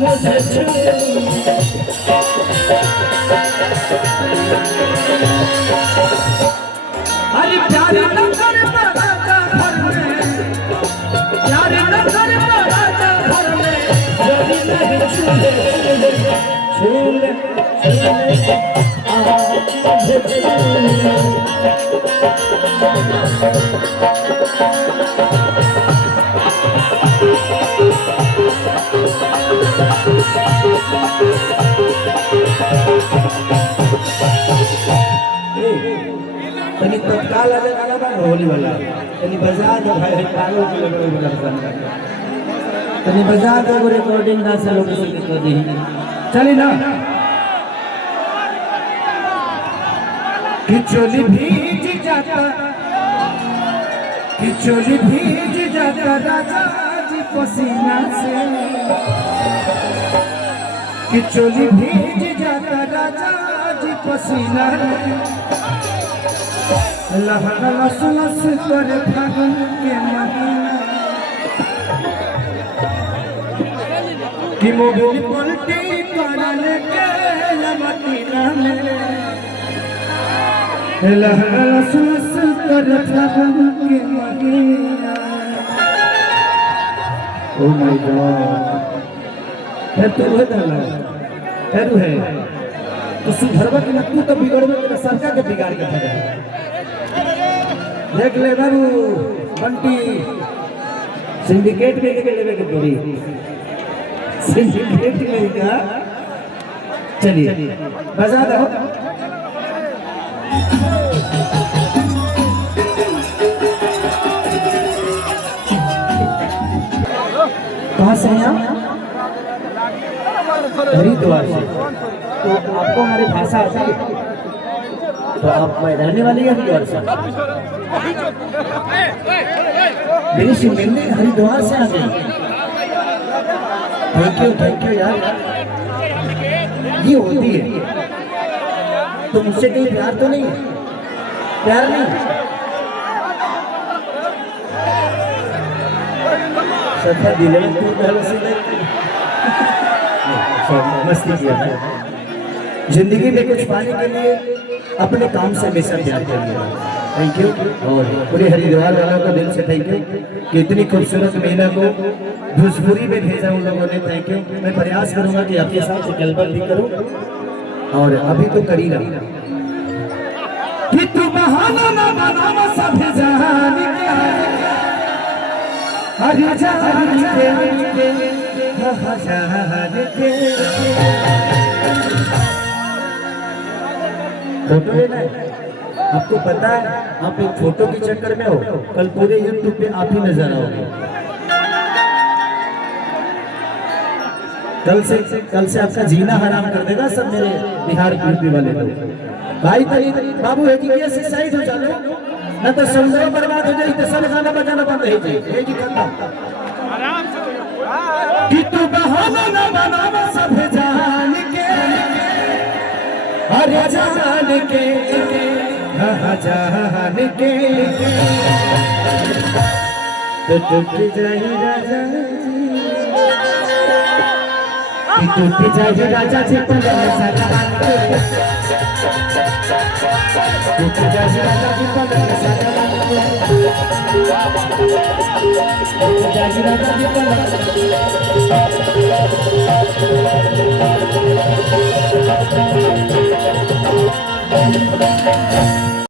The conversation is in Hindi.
मुझे अरे प्यारे नगर राजा घर में, प्यारे नगर राजा घर में, यदि नहीं छूले छूले छूले मुझे तनी तत्काल आ जाएगा ना होली वाला तनी बजा दो भाई पागल के लोग दर्शन तनी बजा दो रिकॉर्डिंग ना से लोग सुन के दी चली ना किचोली भीज जाता किचोली भीज जाता राजा जी पसीना से किचोली भीज जाता राजा जी पसीना लहरा लस लस कर फागुन के महीना कि मोबिल पलटी करने के मदीना में लहरा लस लस कर फागुन के महीना। ओ माय गॉड है तो है तो सुधरवा के ना तू तो बिगड़बे तेरा सरकार के बिगाड़ के था देख ले बाबू बंटी सिंडिकेट में के लेवे के पूरी सिंडिकेट में का चलिए बजा दो कहाँ से हैं आप? हरिद्वार से। तो आपको हमारी भाषा आती है तो आप रहने वाली है हरिद्वार से? मेरी शिवलिंग हरिद्वार से आ गई। थैंक यू यार ये होती है तो मुझसे कहीं प्यार तो नहीं है प्यार नहीं सफा दिल में तू पहले से मस्ती किया था जिंदगी में कुछ पाने के लिए अपने काम से हमेशा प्यार करिए थैंक यू और पूरे हरिद्वार वालों का दिल से थैंक यू कि इतनी खूबसूरत मीना को भोजपुरी में भेजा उन लोगों ने थैंक यू मैं प्रयास करूंगा कि आपके साथ गलबात भी करूं और अभी तो करी ना कि तू बहाना ना बनाना सब जान के हरि जान के फोटो लेना है आपको पता है आप एक फोटो के चक्कर में हो कल पूरे यूट्यूब पे आप ही नजर आओगे कल से आपका जीना हराम कर देगा सब मेरे बिहार यूपी वाले लोग भाई तरी बाबू है कि ये साइड हो जाओ ना तो समुद्र बर्बाद हो जाए तो सब गाना बजाना बंद हो जाए जी करना कि तू बहाना ना बनावा सब जान के अरे जान के जान के तो टूट जाए राजा जी टूट जाए राजा जी टूट जाए राजा जी राजा जी